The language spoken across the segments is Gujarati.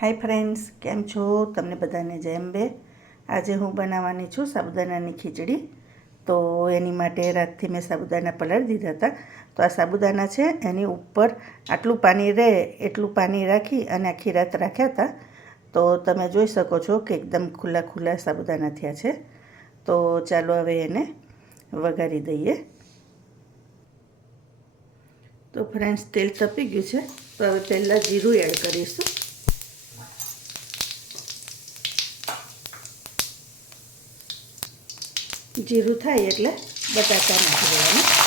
હાય ફ્રેન્ડ્સ કેમ છો? તમને બધાને જય અંબે આજે હું બનાવવાની છું સાબુદાનાની ખીચડી. તો એની માટે રાતથી મેં સાબુદાના પલાળી દીધા હતા. તો આ સાબુદાના છે, એની ઉપર આટલું પાણી રહે, એટલું પાણી રાખી અને આખી રાત રાખ્યા હતા. તો તમે જોઈ શકો છો કે એકદમ ખુલ્લા ખુલ્લા સાબુદાના થયા છે. તો ચાલો હવે એને વઘારી દઈએ. તો ફ્રેન્ડ્સ તેલ તપી ગયું છે. તો હવે પહેલાં જીરું એડ કરીશું. જીરું થાય એટલે બટાકા નાખી દેવાના.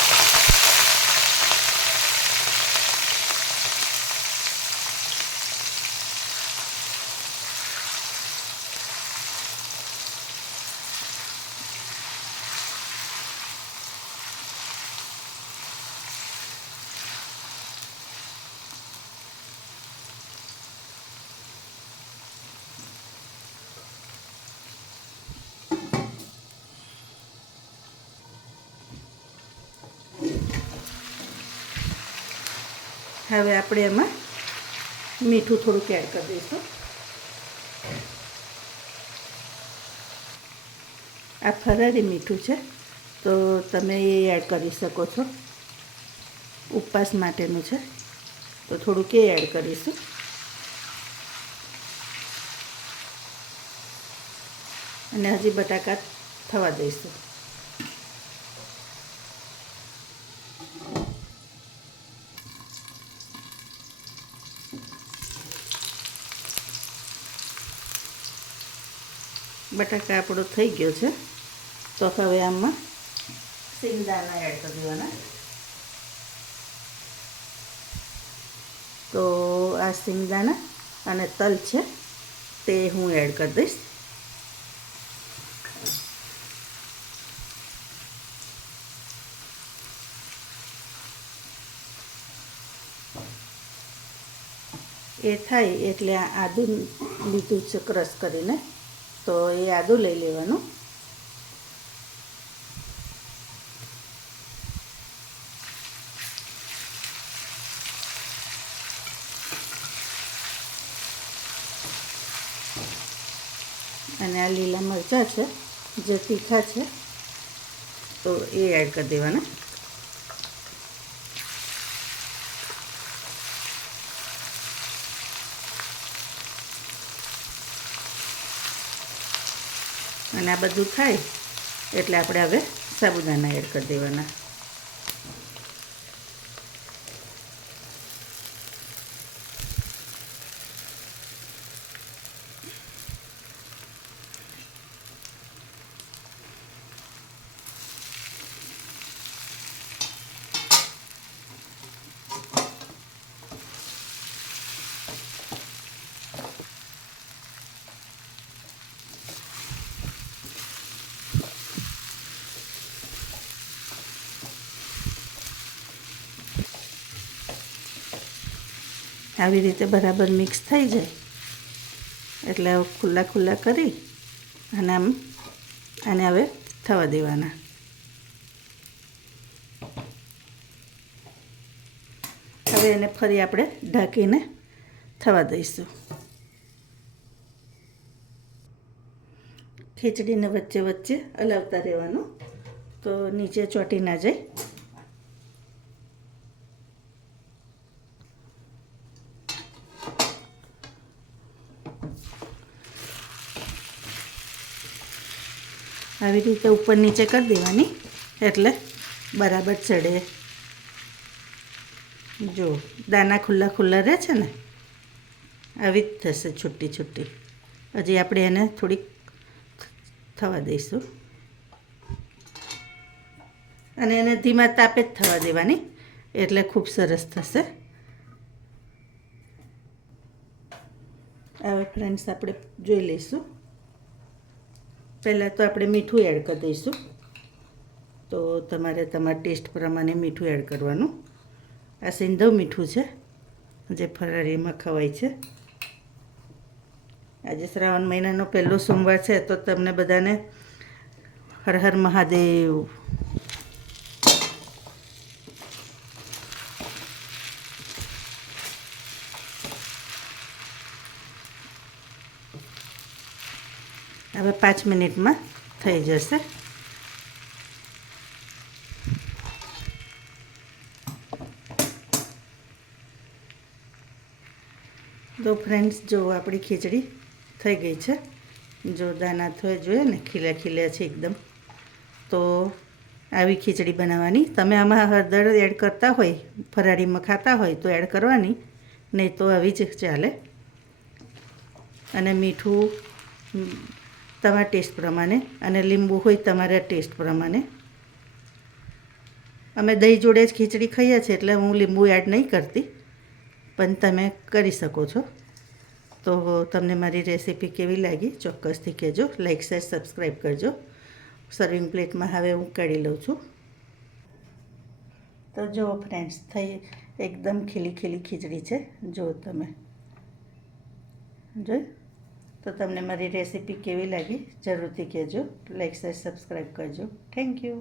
હવે આપણે એમાં મીઠું થોડુંક એડ કરી દઈશું. આ ફરાળી મીઠું છે, તો તમે એ એડ કરી શકો છો. ઉપવાસ માટેનું છે, તો થોડુંક એ એડ કરીશું. અને હજી બટાકા થવા દઈશું. બટાકા આપણો થઈ ગયો છે. તો હવે આમાં સિંગદાણા એડ કરી દેવાના. તો આ સિંગદાણા અને તલ છે તે હું એડ કરી દઈશ. એ થાય એટલે આદુ લીધું છે ક્રશ કરીને. તો એ આદું લઈ લેવાનું. અને આ લીલા મરચાં છે, જે તીખા છે, તો એ એડ કરી દેવાના. અને આ બધું થાય એટલે આપણે હવે સાબુદાના એડ કરી દેવાના. આવી રીતે બરાબર મિક્સ થઈ જાય. એટલે ખુલ્લા ખુલ્લા કરી અને આમ આને હવે થવા દેવાના. હવે એને ફરી આપણે ઢાંકીને થવા દઈશું. ખીચડીને વચ્ચે વચ્ચે હલાવતા રહેવાનું. તો નીચે ચોંટી ના જાય. આવી રીતે ઉપર નીચે કરી દેવાની. એટલે બરાબર ચડે. જો, દાના ખુલ્લા ખુલ્લા રહે છે ને? આવી જ થશે છુટ્ટી છુટ્ટી હજી આપણે એને થોડીક થવા દઈશું. અને એને ધીમા તાપે જ થવા દેવાની. એટલે ખૂબ સરસ થશે. હવે ફ્રેન્ડ્સ આપણે જોઈ લઈશું. પહેલાં તો આપણે મીઠું એડ કરી દઈશું. તો તમારે તમારા ટેસ્ટ પ્રમાણે મીઠું એડ કરવાનું. આ સિંધવ મીઠું છે, જે ફરારીમાં ખવાય છે. આજે શ્રાવણ મહિનાનો પહેલો સોમવાર છે, તો તમને બધાને હર હર મહાદેવ. હવે પાંચ મિનિટમાં થઈ જશે. તો ફ્રેન્ડ્સ જો આપણી ખીચડી થઈ ગઈ છે, જો દાના થોય જોઈએ ને ખીલા ખીલા છે એકદમ, તો આવી ખીચડી બનાવવાની. તમે આમાં હળદર એડ કરતા હોય, ફરાળીમાં ખાતા હોય, તો એડ કરવાની, નહીં તો આવી જ ચાલે. અને મીઠું તમારા ટેસ્ટ પ્રમાણે અને લીંબુ હોય તમારા ટેસ્ટ પ્રમાણે. અમે દહીં જોડે જ ખીચડી ખાઈએ છીએ એટલે હું લીંબુ એડ નહીં કરતી, પણ તમે કરી શકો છો. તો તમને મારી રેસીપી કેવી લાગી ચોક્કસથી કહેજો. લાઈક શેર સબસ્ક્રાઈબ કરજો. સર્વિંગ પ્લેટમાં હવે હું કાઢી લઉં છું. તો જુઓ ફ્રેન્ડ્સ થઈ એકદમ ખીલી ખીલી ખીચડી છે. જુઓ તમે જોઈ. તો તમને મારી રેસીપી કેવી લાગી જરૂરથી કહેજો. લાઈક શેર સબસ્ક્રાઈબ કરજો. Thank you